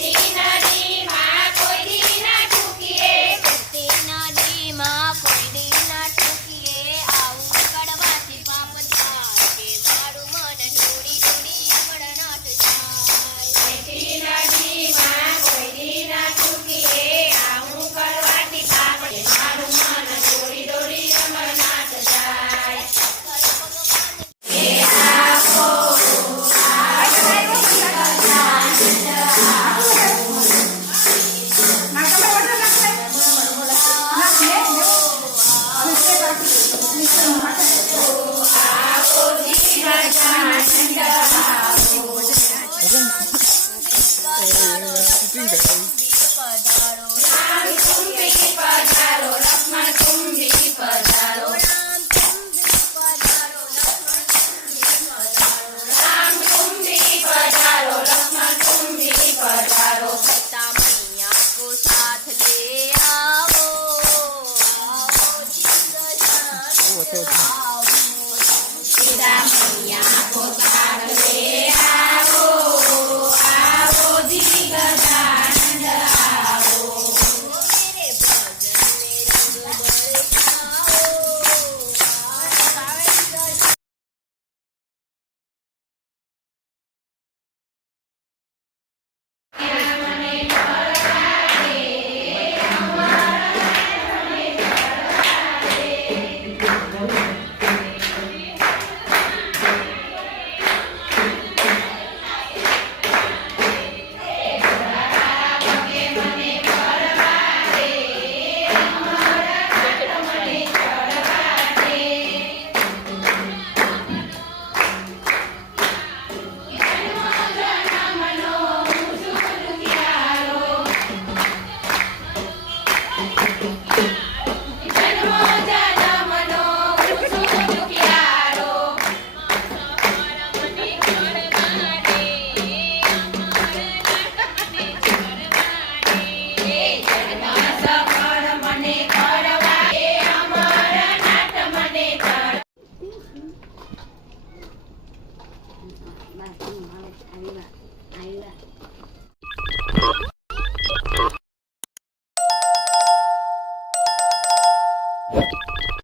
Latina.